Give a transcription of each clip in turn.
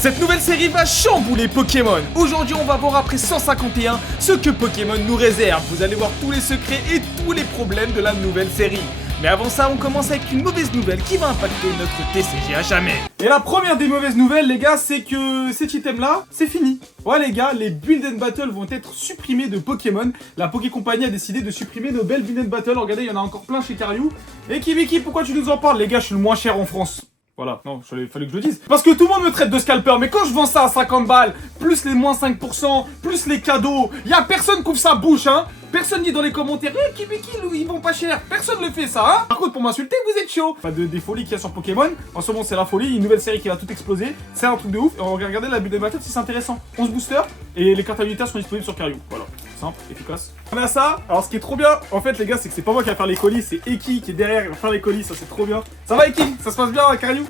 Cette nouvelle série va chambouler Pokémon. Aujourd'hui, on va voir après 151 ce que Pokémon nous réserve. Vous allez voir tous les secrets et tous les problèmes de la nouvelle série. Mais avant ça, on commence avec une mauvaise nouvelle qui va impacter notre TCG à jamais. Et la première des mauvaises nouvelles, les gars, c'est que cet item-là, c'est fini. Ouais, les gars, les Build and Battle vont être supprimés de Pokémon. La Poké Company a décidé de supprimer nos belles Build and Battle. Regardez, il y en a encore plein chez Kariou. Et Kibiki, pourquoi tu nous en parles? Les gars, je suis le moins cher en France. Voilà, non, il fallait que je le dise. Parce que tout le monde me traite de scalper, mais quand je vends ça à 50 balles, plus les moins 5%, plus les cadeaux, y'a personne qui ouvre sa bouche, hein. Personne dit dans les commentaires, eh, Kibiki, ils vont pas cher. Personne le fait ça, hein. Par contre, pour m'insulter, vous êtes chaud. Enfin, des folies qu'il y a sur Pokémon. En ce moment, c'est la folie. Une nouvelle série qui va tout exploser. C'est un truc de ouf. Et on va regarder la build de battle si c'est intéressant. 11 boosters et les cartes habilitaires sont disponibles sur Kariou. Voilà. Simple, efficace. On a ça. Alors, ce qui est trop bien, en fait, les gars, c'est que c'est pas moi qui va faire les colis. C'est Eki qui est derrière qui va faire les colis. Ça, c'est trop bien. Ça va, Eki? Ça se passe bien, Kariou?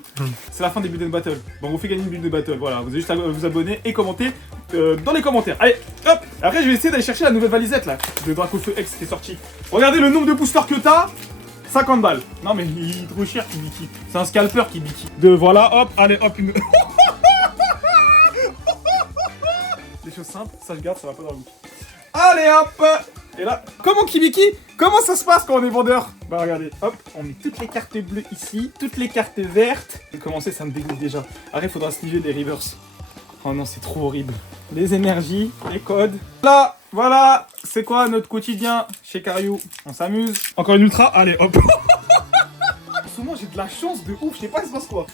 C'est la fin des build and battle. Bon, on vous fait gagner une build de battle. Voilà. Vous avez juste à vous abonner et commenter dans les commentaires. Allez, hop. Après, je vais essayer d'aller chercher la nouvelle valisette là de Dracofeu X qui est sortie. Regardez le nombre de boosters que t'as. 50 balles. Non mais il est trop cher Kibiki. C'est un scalper Kibiki. De voilà, hop, allez, hop, une... Des choses simples, ça je garde, ça va pas dans le goût. Allez hop. Et là, comment Kibiki? Comment ça se passe quand on est vendeur? Bah regardez, hop, on met toutes les cartes bleues ici, toutes les cartes vertes. Je vais commencer, ça me dégoûte déjà. Après, il faudra sliver les reverse. Oh non, c'est trop horrible. Les énergies, les codes. Là, voilà, c'est quoi notre quotidien chez Kariou? On s'amuse. Encore une ultra, allez, hop. En ce moment, j'ai de la chance de ouf, je sais pas ce qui se passe quoi.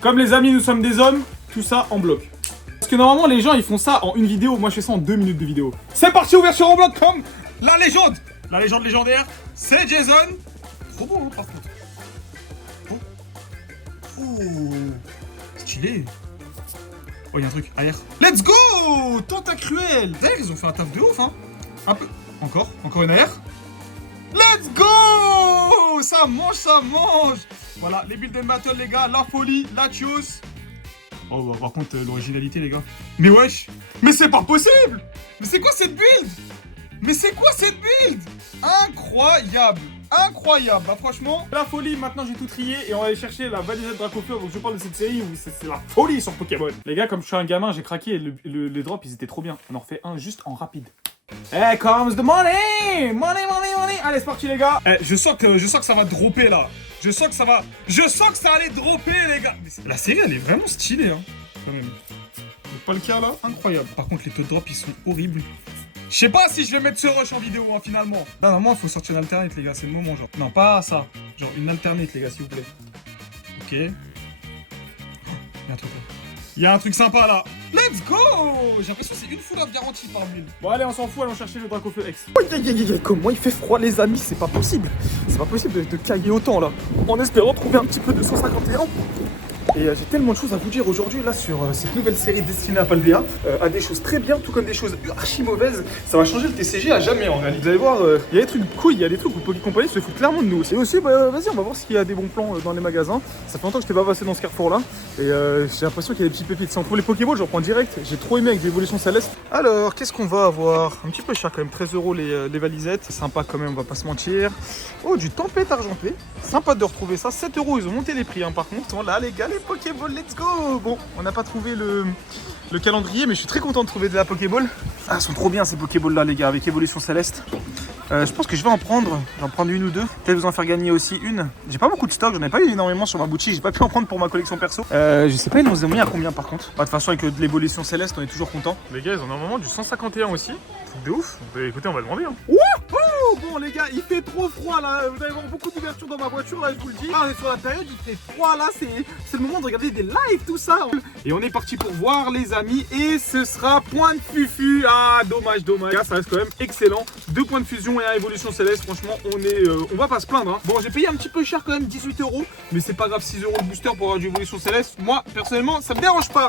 Comme les amis, nous sommes des hommes, tout ça en bloc. Parce que normalement, les gens, ils font ça en une vidéo. Moi, je fais ça en 2 minutes de vidéo. C'est parti, ouverture en bloc comme la légende. La légende légendaire, c'est Jason. Trop beau, hein, par contre. Oh, stylé. Oh, y'a un truc, AR. Let's go! Tentacruel! D'ailleurs, ils ont fait un taf de ouf, hein. Un peu. Encore une AR. Let's go! Ça mange, ça mange! Voilà, les build and battle, les gars. La folie, la chose. Oh, bah, par contre, l'originalité, les gars. Mais wesh! Mais c'est pas possible! Mais c'est quoi cette build? Mais c'est quoi cette build? Incroyable! Incroyable, bah franchement, la folie, maintenant j'ai tout trié et on va aller chercher la valisette Dracofeu. Donc je parle de cette série où c'est la folie sur Pokémon. Les gars, comme je suis un gamin, j'ai craqué et les drops ils étaient trop bien. On en refait un juste en rapide. Here comes the money! Money, money, money! Allez, c'est parti les gars! Je sens que ça va dropper là. Je sens que ça allait dropper les gars. Mais la série elle est vraiment stylée hein. Quand même. C'est pas le cas là? Incroyable. Par contre les taux de drop ils sont horribles. Je sais pas si je vais mettre ce rush en vidéo, hein, finalement. Non, normalement, il faut sortir une alternate, les gars, c'est le moment, genre. Non, pas ça. Genre, une alternate, les gars, s'il vous plaît. Ok. Y'a un truc là. Y'a un truc sympa, là. Let's go! J'ai l'impression que c'est une foulade garantie par 1000. Bon, allez, on s'en fout, allons chercher le Dracofeu X. Comment il fait froid, les amis, c'est pas possible. C'est pas possible de cailler autant, là. En espérant trouver un petit peu de 151. Et j'ai tellement de choses à vous dire aujourd'hui là sur cette nouvelle série destinée à Paldea. À des choses très bien, tout comme des choses archi mauvaises. Ça va changer le TCG à jamais en réalité. Vous allez voir, il y a des trucs cool, il y a des trucs où Poké Company se fout clairement de nous aussi. Et aussi, bah, vas-y, on va voir s'il y a des bons plans dans les magasins. Ça fait longtemps que je t'ai pas passé dans ce carrefour là. Et j'ai l'impression qu'il y a des petits pépites. Si on trouve les Pokéballs, j'en prends direct. J'ai trop aimé avec l'évolution céleste. Alors, qu'est-ce qu'on va avoir? Un petit peu cher quand même, 13 € les valisettes. C'est sympa quand même, on va pas se mentir. Oh, du tempête argenté. Sympa de retrouver ça. 7 €, ils ont monté les prix hein, par contre. Là, les gars, les Pokéballs, let's go! Bon, on n'a pas trouvé le calendrier, mais je suis très content de trouver de la Pokéball. Ah, elles sont trop bien ces Pokéballs là, les gars, avec évolution céleste. Je pense que je vais en prendre. J'en prendre une ou deux. Peut-être vous en faire gagner aussi une. J'ai pas beaucoup de stock, j'en ai pas eu énormément sur ma boutique. J'ai pas pu en prendre pour ma collection perso. Je sais pas, ils nous ont mis à combien par contre. Bah, de toute façon, avec de l'évolution céleste, on est toujours content. Les gars, ils en ont normalement du 151 aussi. Truc de ouf. Écoutez, on va demander. Hein. Wouhou! Bon, les gars, il fait trop froid là. Vous allez voir beaucoup d'ouverture dans ma voiture là, je vous le dis. Là, on est sur la période, il fait froid là. C'est le moment de regarder des lives, tout ça. Et on est parti pour voir, les amis. Et ce sera point de fufu. Ah, dommage, dommage. Ça reste quand même excellent. 2 points de fusion et un évolution céleste. Franchement, on va pas se plaindre. Hein. Bon, j'ai payé un petit peu cher quand même, 18 €. Mais c'est pas grave, 6 € le booster pour avoir du évolution céleste. Moi, personnellement, ça me dérange pas.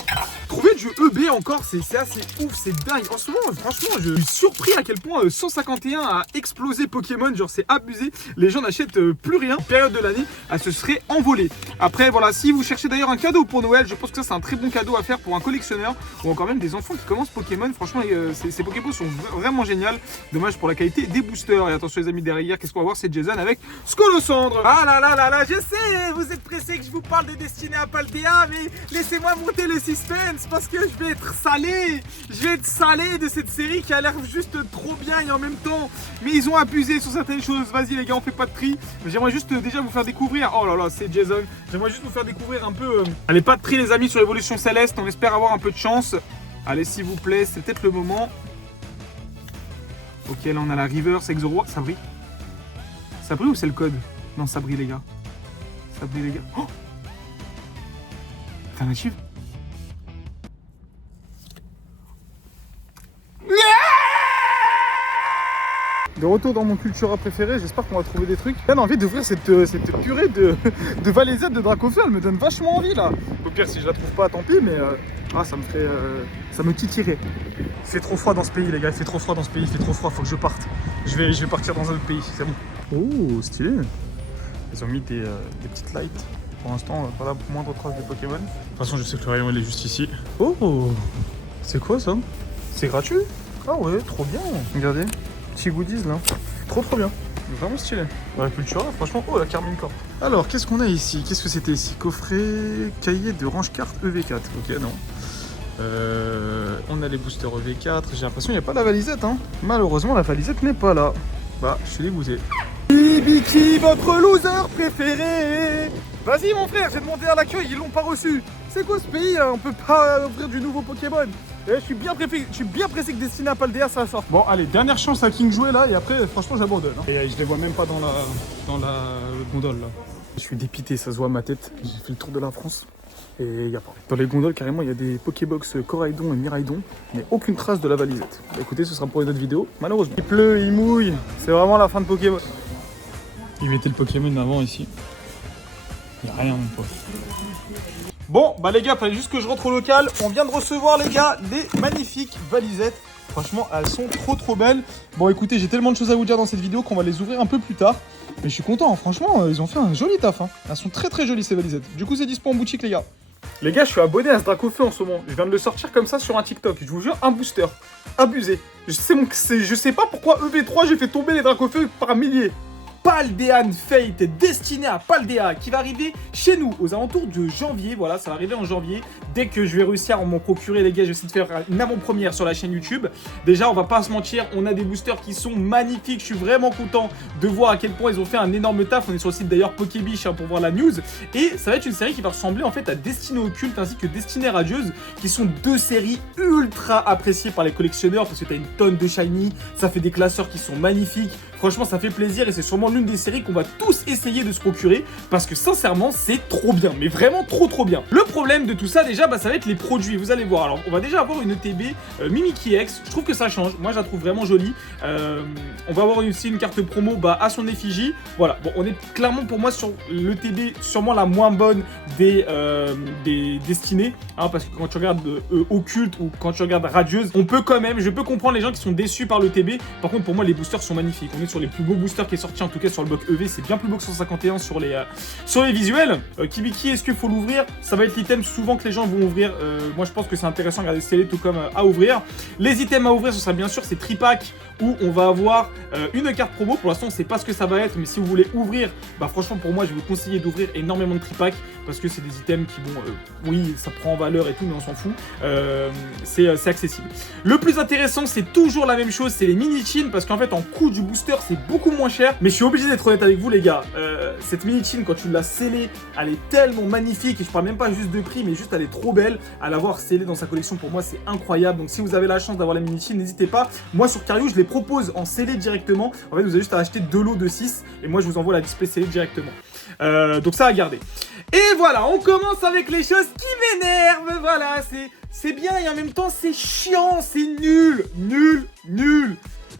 trouvé du EB encore, c'est assez ouf, c'est dingue. En ce moment, franchement, je suis surpris à quel point 151 a explosé Pokémon. Genre, c'est abusé. Les gens n'achètent plus rien. Période de l'année, elle se serait envolée. Après, voilà, si vous cherchez d'ailleurs un cadeau pour Noël, je pense que ça, c'est un très bon cadeau à faire pour un collectionneur ou encore même des enfants qui commencent Pokémon. Franchement, ces Pokéballs sont vraiment géniales. Dommage pour la qualité des boosters. Et attention, les amis, derrière, qu'est-ce qu'on va voir? C'est Jason avec Scolosandre. Ah là là là là, je sais, vous êtes pressé que je vous parle de Destiné à Paldea, mais laissez-moi monter le suspense parce que je vais être salé. Je vais être salé de cette série qui a l'air juste trop bien et en même temps, mais ils ont abusé sur certaines choses. Vas-y les gars, on fait pas de tri. J'aimerais juste déjà vous faire découvrir. Oh là là, c'est Jason. J'aimerais juste vous faire découvrir un peu. Allez, pas de tri les amis sur l'évolution céleste. On espère avoir un peu de chance. Allez, s'il vous plaît, c'est peut-être le moment. Ok, là on a la reverse avec Zoro. Ça brille. Ça brille ou c'est le code? Non, ça brille les gars. Ça brille les gars. Oh, alternative. De retour dans mon Cultura préféré, j'espère qu'on va trouver des trucs. J'ai envie d'ouvrir cette purée de Valisette de Dracofeu, elle me donne vachement envie là. Au pire, si je la trouve pas, tant pis, mais ça me fait. Ça me titillerait. Il fait trop froid dans ce pays, les gars, il fait trop froid dans ce pays, il fait trop froid, faut que je parte. Je vais partir dans un autre pays, c'est bon. Oh, stylé. Ils ont mis des petites lights. Pour l'instant, pas la moindre trace de Pokémon. De toute façon, je sais que le rayon il est juste ici. Oh, c'est quoi ça? C'est gratuit? Ah ouais, trop bien. Regardez. Petits goodies là, trop bien, vraiment stylé. La Cultura, franchement, oh la Carmine Corp. Alors, qu'est-ce qu'on a ici? Qu'est-ce que c'était ici? Coffret, cahier de range carte EV4. Ok, non. On a les boosters EV4. J'ai l'impression qu'il n'y a pas la valisette. Hein. Malheureusement, la valisette n'est pas là. Bah, je suis dégoûté. Biki, votre loser préféré. Vas-y mon frère, j'ai demandé à l'accueil, ils l'ont pas reçu. C'est quoi ce pays hein? On peut pas ouvrir du nouveau Pokémon. Et je suis bien pressé que Destiné à Paldea ça sorte. Bon allez, dernière chance à King jouer là et après franchement j'abandonne. Hein. Et je les vois même pas dans la gondole là. Je suis dépité, ça se voit à ma tête. J'ai fait le tour de la France et il y a pas. Dans les gondoles carrément il y a des Pokébox Coraidon et Miraidon, mais aucune trace de la valisette. Bah, écoutez, ce sera pour une autre vidéo, malheureusement. Il pleut, il mouille, c'est vraiment la fin de Pokémon. Il mettait le Pokémon avant ici. Il n'y a rien mon pote. Bon, bah les gars, fallait juste que je rentre au local. On vient de recevoir les gars des magnifiques valisettes. Franchement, elles sont trop belles. Bon écoutez, j'ai tellement de choses à vous dire dans cette vidéo qu'on va les ouvrir un peu plus tard. Mais je suis content, hein. Franchement, ils ont fait un joli taf. Hein. Elles sont très jolies ces valisettes. Du coup, c'est dispo en boutique les gars. Les gars, je suis abonné à ce Dracofeu en ce moment. Je viens de le sortir comme ça sur un TikTok. Je vous jure, un booster. Abusé. Je sais pas pourquoi EV3 j'ai fait tomber les Dracofeu par milliers. Paldean Fate, Destiné à Paldea, qui va arriver chez nous aux alentours de janvier. Voilà, ça va arriver en janvier. Dès que je vais réussir à m'en procurer, les gars, je vais essayer de faire une avant-première sur la chaîne YouTube. Déjà, on va pas se mentir, on a des boosters qui sont magnifiques. Je suis vraiment content de voir à quel point ils ont fait un énorme taf. On est sur le site d'ailleurs Pokébiche hein, pour voir la news. Et ça va être une série qui va ressembler en fait à Destiné Occulte ainsi que Destiné Radieuse, qui sont deux séries ultra appréciées par les collectionneurs parce que tu as une tonne de shiny, ça fait des classeurs qui sont magnifiques. Franchement, ça fait plaisir et c'est sûrement l'une des séries qu'on va tous essayer de se procurer parce que sincèrement, c'est trop bien, mais vraiment trop bien. Le problème de tout ça, déjà, ça va être les produits. Vous allez voir. Alors, on va déjà avoir une ETB Mimikyu X. Je trouve que ça change. Moi, je la trouve vraiment jolie. On va avoir aussi une carte promo à son effigie. Voilà. Bon, on est clairement pour moi sur l'ETB sûrement la moins bonne des destinées. Hein, parce que quand tu regardes Occulte ou quand tu regardes Radieuse, je peux comprendre les gens qui sont déçus par l'ETB. Par contre, pour moi, les boosters sont magnifiques. On est sur les plus beaux boosters qui est sorti en tout cas sur le bloc EV, c'est bien plus beau que 151 sur les visuels. Kibiki, est-ce qu'il faut l'ouvrir? Ça va être l'item souvent que les gens vont ouvrir. Moi je pense que c'est intéressant de regarder scellé tout comme à ouvrir. Les items à ouvrir, ce sera bien sûr ces tripack où on va avoir une carte promo. Pour l'instant on sait pas ce que ça va être, mais si vous voulez ouvrir, franchement pour moi je vais vous conseiller d'ouvrir énormément de tripack parce que c'est des items qui vont, oui ça prend en valeur et tout, mais on s'en fout. C'est accessible. Le plus intéressant c'est toujours la même chose, c'est les mini-chins parce qu'en fait en coût du booster c'est beaucoup moins cher, mais je suis obligé d'être honnête avec vous les gars, cette mini-chin quand tu l'as scellée, elle est tellement magnifique et je parle même pas juste de prix mais juste elle est trop belle, à l'avoir scellée dans sa collection pour moi c'est incroyable, donc si vous avez la chance d'avoir la mini-chin n'hésitez pas, moi sur Cario je les propose en scellé directement, en fait vous avez juste à acheter 2 lots de 6 et moi je vous envoie la display scellée directement, donc ça à garder. Et voilà, on commence avec les choses qui m'énervent, voilà, c'est bien et en même temps c'est chiant, c'est nul.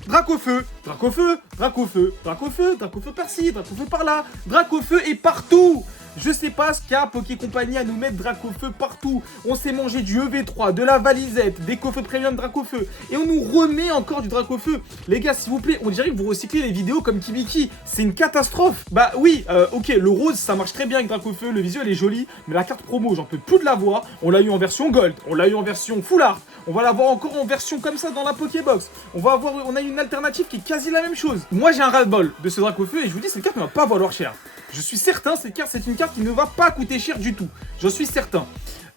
Dracofeu, Dracofeu, Dracofeu, Dracofeu, Dracofeu par-ci, Dracofeu par-là, Dracofeu est partout. Je sais pas ce qu'a Poké Company à nous mettre Dracofeu partout. On s'est mangé du EV3, de la valisette, des coffres premium Dracofeu. Et on nous remet encore du Dracofeu. Les gars, s'il vous plaît, on dirait que vous recyclez les vidéos comme Kibiki. C'est une catastrophe. Bah oui, ok, le rose, ça marche très bien avec Dracofeu. Le visuel est joli. Mais la carte promo, j'en peux plus de la voir. On l'a eu en version Gold. On l'a eu en version Full Art. On va l'avoir encore en version comme ça dans la Pokébox. On a une alternative qui est quasi la même chose. Moi, j'ai un ras-le-bol de ce Dracofeu. Et je vous dis, cette carte ne va pas valoir cher. Je suis certain, cette carte, c'est une carte qui ne va pas coûter cher du tout. J'en suis certain.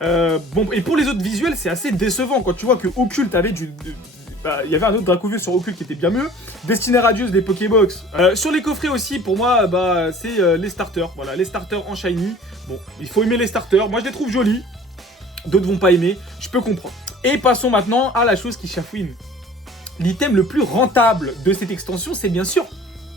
Bon, et pour les autres visuels, c'est assez décevant. Quand tu vois que Occulte avait il y avait un autre Dracofeu sur Occulte qui était bien mieux. Destiné Radius des Pokébox. Sur les coffrets aussi, pour moi, c'est les starters. Voilà, les starters en shiny. Bon, il faut aimer les starters. Moi, je les trouve jolis. D'autres vont pas aimer. Je peux comprendre. Et passons maintenant à la chose qui chafouine. L'item le plus rentable de cette extension, c'est bien sûr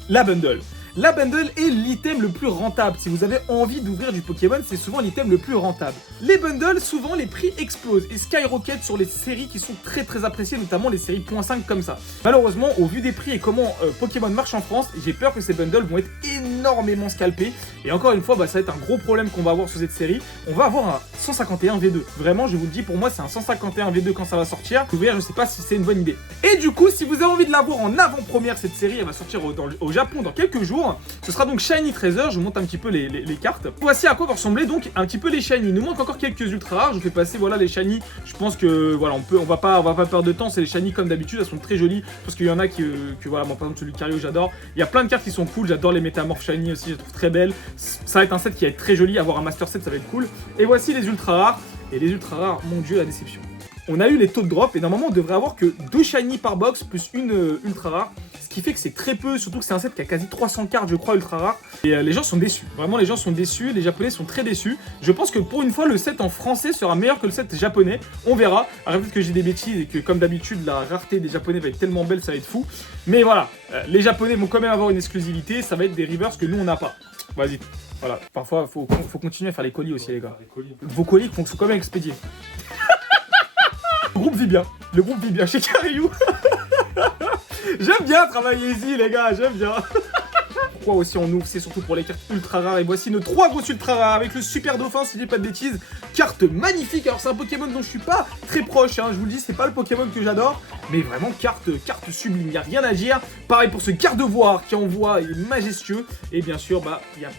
la bundle. La bundle est l'item le plus rentable. Si vous avez envie d'ouvrir du Pokémon, c'est souvent l'item le plus rentable. Les bundles, souvent les prix explosent et skyrocket sur les séries qui sont très très appréciées, notamment les séries .5 comme ça. Malheureusement, au vu des prix et comment Pokémon marche en France, j'ai peur que ces bundles vont être énormément scalpés. Et encore une fois, ça va être un gros problème qu'on va avoir sur cette série. On va avoir un 151 V2. Vraiment, je vous le dis, pour moi, c'est un 151 V2 quand ça va sortir. Ouvrir, je sais pas si c'est une bonne idée. Et du coup, si vous avez envie de l'avoir en avant-première, cette série, elle va sortir au Japon dans quelques jours. Ce sera donc Shiny Treasure, je vous montre un petit peu les cartes. Voici à quoi va ressembler donc un petit peu les Shiny. Il nous manque encore quelques ultra rares, je vous fais passer voilà les Shiny. Je pense que voilà, on va pas perdre de temps, c'est les Shiny comme d'habitude, elles sont très jolies. Parce qu'il y en a que voilà, moi par exemple celui de Lucario j'adore. Il y a plein de cartes qui sont cool, j'adore les Métamorphes Shiny aussi, je les trouve très belles. Ça va être un set qui va être très joli, avoir un Master Set ça va être cool. Et voici les ultra rares. Et les ultra rares, mon dieu la déception. On a eu les taux de drop et normalement on devrait avoir que 2 Shiny par box plus une ultra rare. Ce qui fait que c'est très peu, surtout que c'est un set qui a quasi 300 cartes, je crois, ultra rare. Et les gens sont déçus. Vraiment, les gens sont déçus. Les Japonais sont très déçus. Je pense que pour une fois, le set en français sera meilleur que le set japonais. On verra. Alors, peut-être que j'ai des bêtises et que, comme d'habitude, la rareté des Japonais va être tellement belle, ça va être fou. Mais voilà, les Japonais vont quand même avoir une exclusivité. Ça va être des reverse que nous, on n'a pas. Vas-y. Voilà. Parfois, faut continuer à faire les colis aussi, les gars. Vos colis sont quand même expédiés. Le groupe vit bien. Le groupe vit bien chez Kariou. J'aime bien travailler ici les gars, j'aime bien. Pourquoi aussi on ouvre, c'est surtout pour les cartes ultra rares. Et voici nos 3 grosses ultra rares avec le super dauphin si je dis pas de bêtises. Carte magnifique, alors c'est un Pokémon dont je suis pas très proche, hein. Je vous le dis, c'est pas le Pokémon que j'adore. Mais vraiment carte sublime, il n'y a rien à dire. Pareil pour ce garde-voir qui envoie, il est majestueux. Et bien sûr, il y a...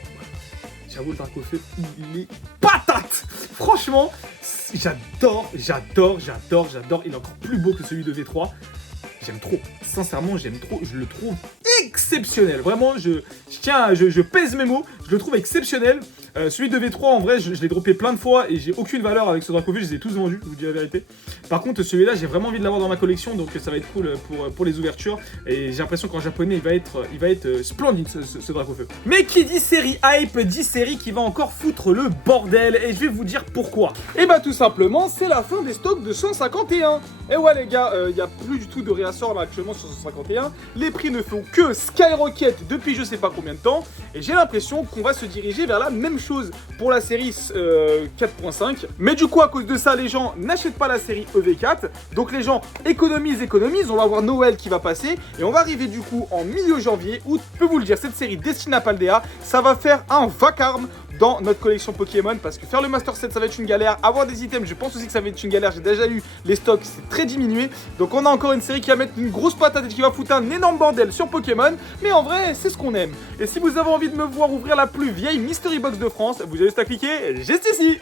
J'avoue le Dracofeu, il est patate. Franchement, j'adore. Il est encore plus beau que celui de V3. J'aime trop, sincèrement j'aime trop, je le trouve exceptionnel. Vraiment, je pèse mes mots, je le trouve exceptionnel. Celui de V3 en vrai je l'ai droppé plein de fois et j'ai aucune valeur avec ce Dracofeu, je les ai tous vendus, je vous dis la vérité. Par contre celui-là j'ai vraiment envie de l'avoir dans ma collection, donc ça va être cool pour les ouvertures. Et j'ai l'impression qu'en japonais il va être splendide ce Dracofeu. Mais qui dit série hype dit série qui va encore foutre le bordel, et je vais vous dire pourquoi. Et bah tout simplement c'est la fin des stocks de 151. Et ouais les gars, il n'y a plus du tout de réassort là actuellement sur 151. Les prix ne font que skyrocket depuis je sais pas combien de temps. Et j'ai l'impression qu'on va se diriger vers la même chose pour la série 4.5. Mais du coup à cause de ça les gens n'achètent pas la série EV4. Donc les gens économisent. On va avoir Noël qui va passer. Et on va arriver du coup en milieu janvier où, je peux vous le dire, cette série destinée à Paldea, ça va faire un vacarme dans notre collection Pokémon, parce que faire le Master Set ça va être une galère, avoir des items je pense aussi que ça va être une galère, j'ai déjà eu les stocks, c'est très diminué, donc on a encore une série qui va mettre une grosse patate et qui va foutre un énorme bordel sur Pokémon, mais en vrai c'est ce qu'on aime. Et si vous avez envie de me voir ouvrir la plus vieille Mystery Box de France, vous avez juste à cliquer juste ici.